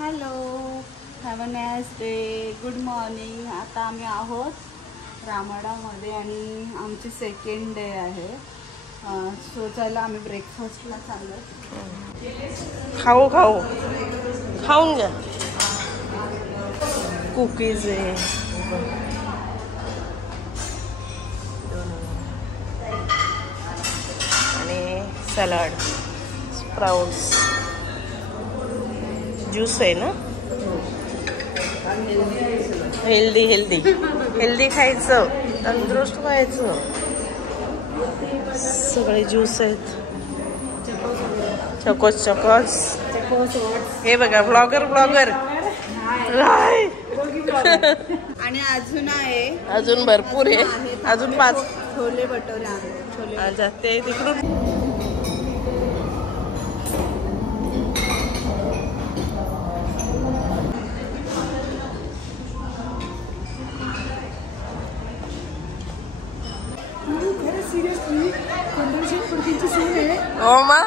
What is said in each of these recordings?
Hello, have a nice day, good morning. आता आम्ही आहोत रामवाडामध्ये आणि आमची सेकंड डे आहे. सो चला आम्ही ब्रेकफास्टला चाललो. खाऊ खाऊन घ्या. कुकीज आहे आणि सलाड, स्प्राउट्स, ज्यूस आहे ना. हेल्दी हेल्दी हेल्दी खायचं, तंदुरुस्त व्हायचं. सगळे ज्यूस आहेत. चकोस चकोस. हे बघा ब्लॉगर आणि अजून आहे, अजून भरपूर आहे. अजून 5 छोले भटुरे आहे. छोले जाते तिकडून. हो मा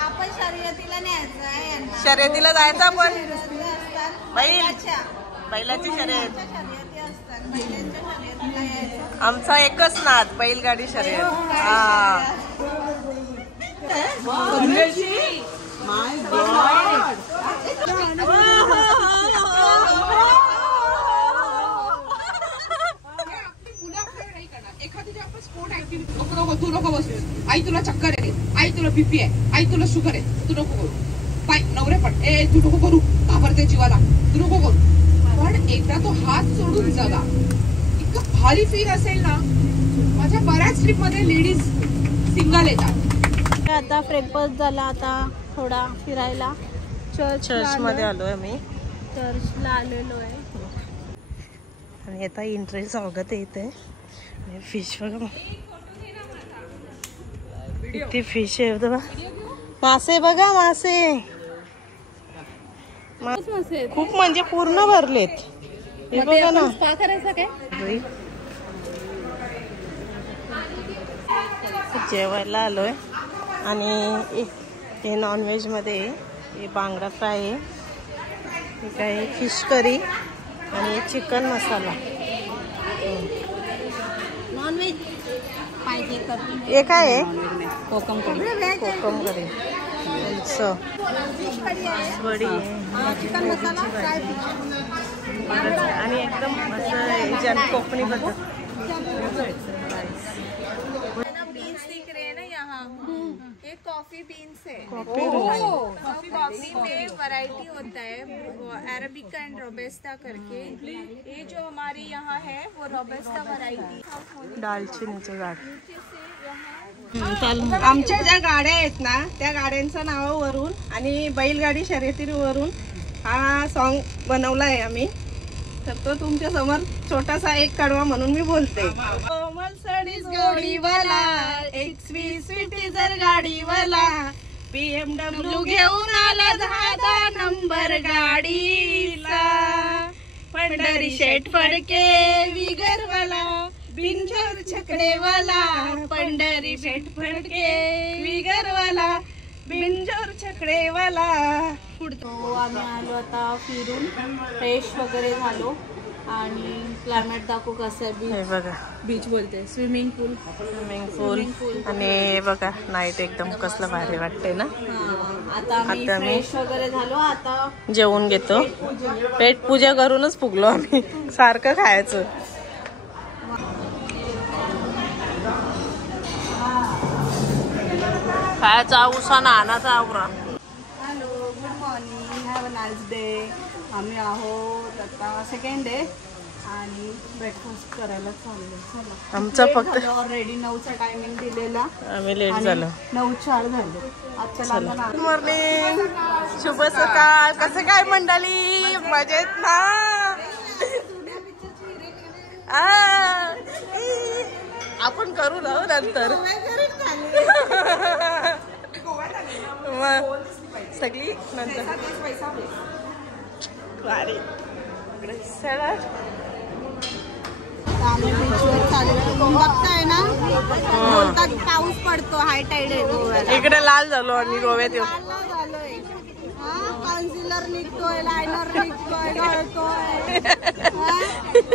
आपण शर्यतीला न्यायचं आहे. शर्यतीला जायचं आपण. बैलाची शर्यत. आमचा एकच नाद, बैलगाडी शर्यत. तू नको बसू. आई तुला चक्कर आहे, आई तुला बीपी आहे, आई तुला शुगर आहे, तू नको करू. बाय नवरे पण तू नको करू, घाबरते जीवाला, तू नको करू. पण एकदा तो हात सोडून जगा. इतकं भारी फील असेल ना. माझ्या बऱ्याच ट्रिप मध्ये लेडीज सिंगल येतात. आता ब्रेकफास्ट झाला. आता थोडा फिरायला चर्च मध्ये आलोय आम्ही. चर्चला आलेलो आहे आणि आता एंट्री स्वागत येते. फिश बघा, किती फिश आहे बघा. मासे बघा, मासे खूप म्हणजे पूर्ण भरलेत. हे बघा ना. जेवायला आलोय आणि हे नॉनव्हेज मध्ये हे बांगडा फ्राय आहे, हे काय फिश करी आणि चिकन मसाला. नॉनव्हेज हे काय आहे? कोकम करी. वडी आणि एकदम असं कोकणी पद्धत. बीन्स दिख रहे हैं ना यहाँ, ये कॉफी बीन्स है. कॉफी कॉफी में वैरायटी होता है, अरेबिका एंड रोबस्टा करके. ये जो हमारे यहाँ है वो रोबस्टा वैरायटी. दालचिनीचं झाड. आमच्या ज्या गाड्या आहेत ना, त्या गाड्यांच्या नावावरून आणि बैलगाडी शर्यतीवरून हा सॉन्ग बनवलाय आम्ही. तर तो तुमच्या समोर छोटासा एक कडवा म्हणून मी बोलते. कोमल सडीस गोडीवाला, एक्सवी स्वीटीजर गाडीवाला, BMW घेऊन आला 10 नंबर गाडीला. पंढरी शेठ फडके विगरवाला, बिंजोर छकडेवाला, पंढरी शेठ फडके विगरवाला, बिंजोर छकडेवाला. तो आम्ही आलो आता फिरून, फ्रेश वगैरे झालो आणि क्लायमेट दाखवू कसं आहे. हे बघा, बीच बोलते, स्विमिंग पूल आणि हे बघा नाईट एकदम कसलं भारी वाटते ना. आता आम्ही फ्रेश वगैरे झालो. आता जेवून घेतो. पेट पूजा करूनच फुगलो आम्ही. सारखं खायचं. खायचा उसा नानाचा आवरा. Hello, good morning, have a nice day. आम्ही आहोत आता सेकंड डे आणि ब्रेकफास्ट करायला चाललो. चला, आमचा फक्त ऑलरेडी 9चा टायमिंग दिलेला, आम्ही लेट झालो. 9:04 झाले. आजच्या गुड मॉर्निंग, शुभ सकाळ. कसं काय मंडळी, मजेत ना. आपण करू ना नंतर. सगळी नंतर. आम्ही बीचवर चाललो. बघताय ना, बोलतात पाऊस पडतो, हाय टाईड आहे गोव्याला. इकडे लाल झालो आम्ही गोव्यात येऊ. झालोय, कॉन्सिलर निघतोय, लायनर निघतोय, गळतोय.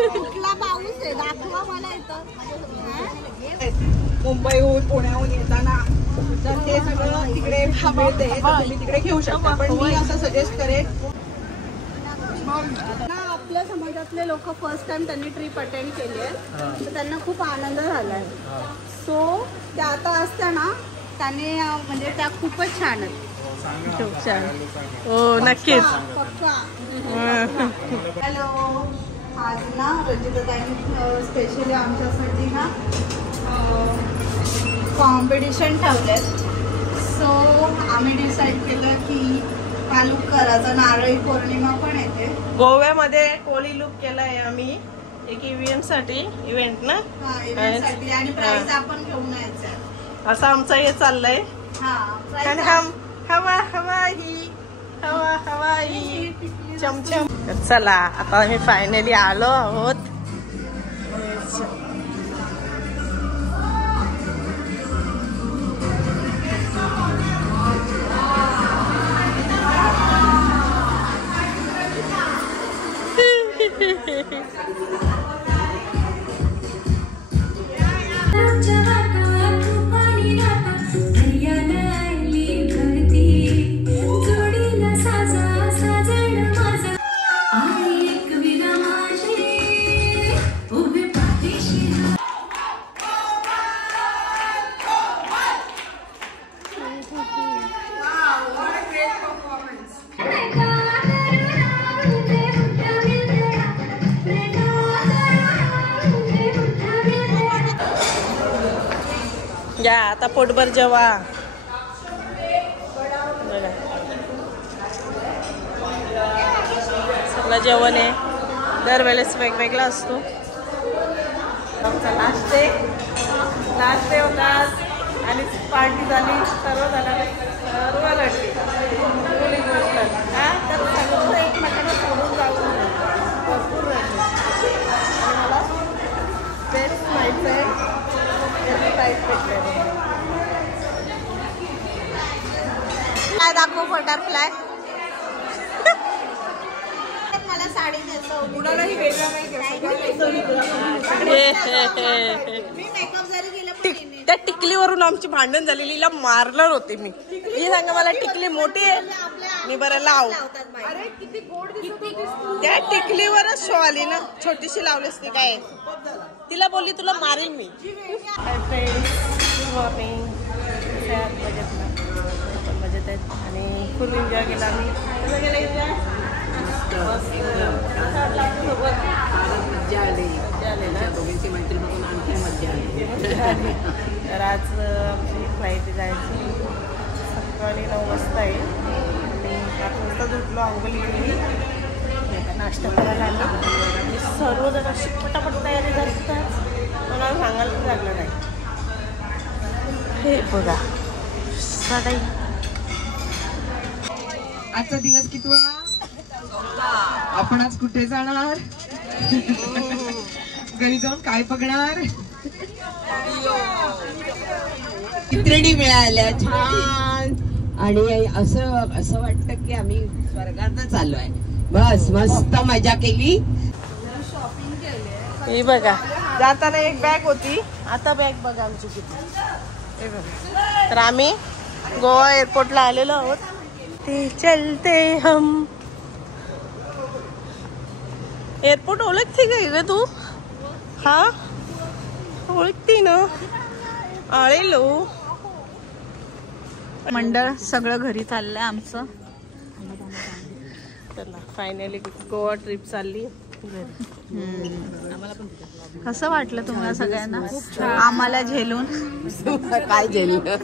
कुठला पाऊस आहे दाखवा मला इथं. मुंबईहून पुण्याहून येताना तर ते सगळं तिकडे मिळते, तर तुम्ही तिकडे घेऊ शकता. पण मी असं सजेस्ट करेन ना, आपल्या समाजातले लोक फर्स्ट टाइम त्यांनी ट्रिप अटेंड केली आहे, तर त्यांना खूप आनंद झाला आहे. सो त्या आता असत्या ना, त्याने म्हणजे त्या खूपच छान आहेत. खूप छान. हो नक्कीच. हॅलो, आज ना रंजिताताईंनी स्पेशली आमच्यासाठी ना कॉम्पिटिशन ठेवलेत. सो आम्ही डिसाईड केलं की कालूक करायचं. नारळी पौर्णिमा पण येते गोव्यामध्ये. कोळी लुक केलाय आम्ही एक इव्हेंट ना. इव्हेंटसाठी, आणि प्राइस आपण घेऊन यायचं असं आमचं हे चाललंय. आणि हम हवा ही चमचम. चला आता आम्ही फायनली आलो आहोत. या आता पोटभर जेवा. सगळं जेवण आहे, दरवेळेस वेगवेगळा असतो. आमचा लास्ट डे होता आणि पार्टी झाली, सर्व झालं, सर्व लढली. तर सगळं एकमेकांना सोडून जाऊन भरपूर रडले. आणि मला तेच माहिती आहे काय दाखव. बटरफ्लाय मला साडी कुणालाही वेगळं नाही मेकअप जरी केलं त्या टिकलीवरून आमची भांडण झालेली. हिला मारणार होते मी. ही सांगा मला टिकली मोठी आहे, मी बरं लाव. त्या टिकलीवरच शो आली ना, छोटीशी लावली असते काय. तिला बोलली तुला मारेन मी. मॉर्निंग मजेत आहेत आणि फुल एन्जॉय केला आम्ही. कसं गेलं एन्जॉय? तर आज आमची फ्लाईट जायची सकाळी 9 वाजता आहे आणि 8 वाजता उठलो, अंघोळी केली, नाश्ता करायला आलो आणि सर्वजण अशी पटापट तयारी करतात, मला सांगायला लागलं नाही. हे बघा सदाई आजचा दिवस कितवा? आपण आज कुठे जाणार? घरी जाऊन काय बघणार? चित्रेडी मिळाल्या छान. आणि असं वाटतं की आम्ही स्वर्गातच आलोय. बस मस्त मजा केली. ही बघा, जाताना एक बॅग होती, आता बॅग बघा आमची किती. हे बघा, तर आम्ही गोवा एअरपोर्टला आलेलो आहोत. ते चलते हम. एअरपोर्ट ओळखते का ग तू? हा ओळखते ना. आलेलो मंडळ सगळं घरी चाललंय आमचं. चला फायनली गोवा ट्रिप चालली. कसं वाटलं तुम्हाला सगळ्यांना? आम्हाला झेलून काय झेललं?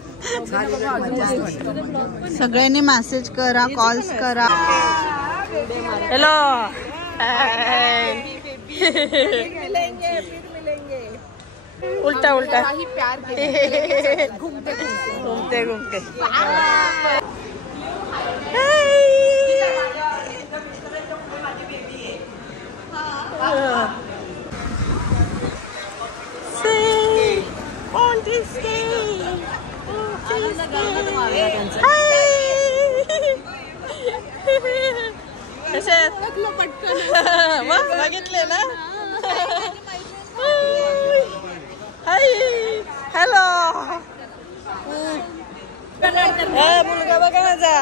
सगळ्यांनी मेसेज करा, कॉल्स करा. हॅलो उल्टा उल्टा घूमते घूमते. कसे बघितले ना. Hi hello. मुलगा बघा माझा.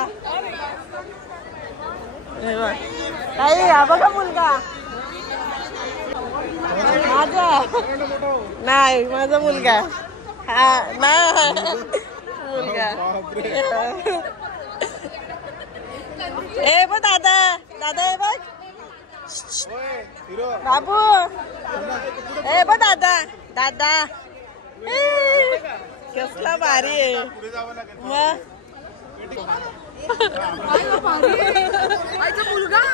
ताई हा बघा मुलगा माझा. नाही माझा मुलगा हा ना मुलगा. ए बघ दादा दादा हे बघ बाबू. ए बघ दादा दादा कसला भारी आहे मुलगा.